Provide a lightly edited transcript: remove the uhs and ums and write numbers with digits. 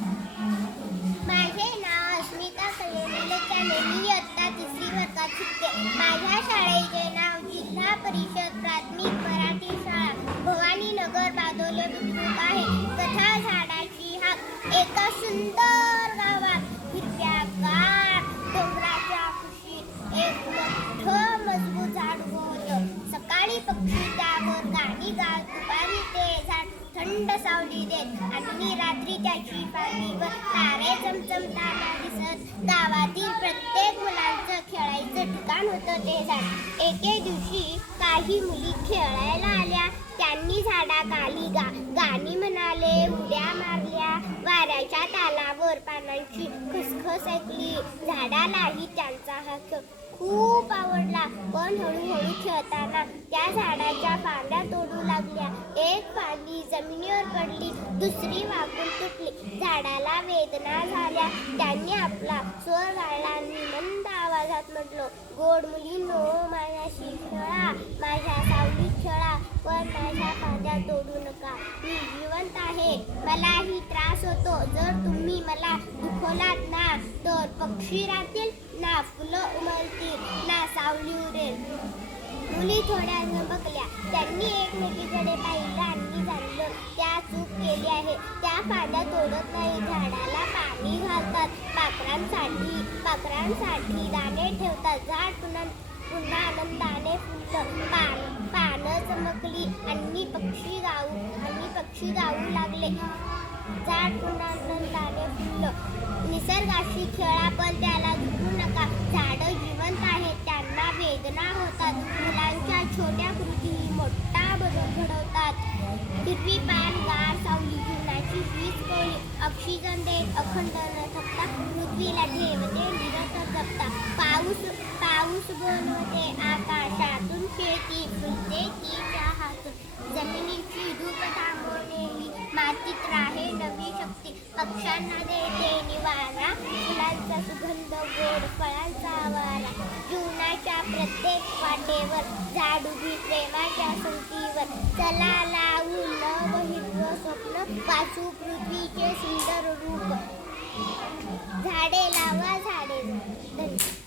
माझे नाव अस्मिता कलेमलेच्याने. मी इयत्ता 3री वर्गात शिकते. माझ्या शाळेचे नाव जिल्हा परिषद प्राथमिक मराठी शाळा भवानीनगर बादोले बुद्रुक आहे. कथा झाडाची हाक. एका सुंदर गावात हिरव्यागार डोंगराच्या कुशीत एक मोठं मजबूत झाड उभं होतं. सकाळी पक्षी त्यावर गाणी गात, दुपारी ते झाड थंड सावली देत आणि रात्री त्याची पाणीवर तारे चमचमताना दिसत. गावातील प्रत्येक मुलांचं खेळायचं ठिकाण होतं ते झाड. एके दिवशी काही मुली खेळायला आल्या. त्यांनी झाडाखाली गाणी म्हणाले, उड्या मारल्या. वाऱ्याच्या तालावर पानांची खसखस ऐकली. झाडालाही त्यांचा हा खेळ खूप आवडला. पण हळूहळू खेळताना त्या झाडाच्या फांद्या तोडू लागल्या. एक फांदी जमिनीवर पडली, दुसरी वाकून तुटली. झाडाला वेदना झाल्या. त्यांनी आपला स्वर गाळला आणि मंद आवाजात म्हटलं, गोड मुलींनो, माझ्याशी खेळा, माझ्या सावलीत खेळा, पण माझ्या फांद्या तोडू नका. मी जिवंत आहे, मलाही त्रास होतो. जर तुम्ही मला दुखवलात ना, तर पक्षी राहतील ना, फुलं उमलतील ना, सावली उरेल. मुली थोड्या बकल्या. त्यांनी एकमेकीकडे पाहिलं आणि जाणलं त्या चूक केली आहे. त्या फांद्या तोडत नाही, झाडाला पाणी घालतात, पाखरांसाठी दाणे ठेवतात. झाड पुन्हा आनंदाने फुललं. पानं चमकली आणि पक्षी गाऊ लागले. झाड पुन्हा आनंदाने फुललं. निसर्गाशी खेळा, पण त्याला दुखवू नका. झाडं जिवंत आहेत, त्यांना वेदना होतात. मुलांच्या छोट्या कृती मोठा बदल घडवतात. हिरवी पान, गार सावली, जीवनाची वीज कोळी, ऑक्सिजन देत अखंड न थकता, पृथ्वीला ठेवते निरंतर जपता. पाऊस बनवते आकाशातून, शेती फुलते तिच्या हातून. जमिनीची धूप थांबवणे ही मातीत राहे नवी शक्ती. पक्ष्यांना देते निवारा, फुलांचा सुगंध, गोड फळांचा वारा. जीवनाच्या प्रत्येक वाटेवर झाड उभी प्रेमाच्या संगतीवर. चला लावू नव हिरवं स्वप्न, वाचू पृथ्वीचे सुंदर रूप. झाडे लावा, झाडे जगवा.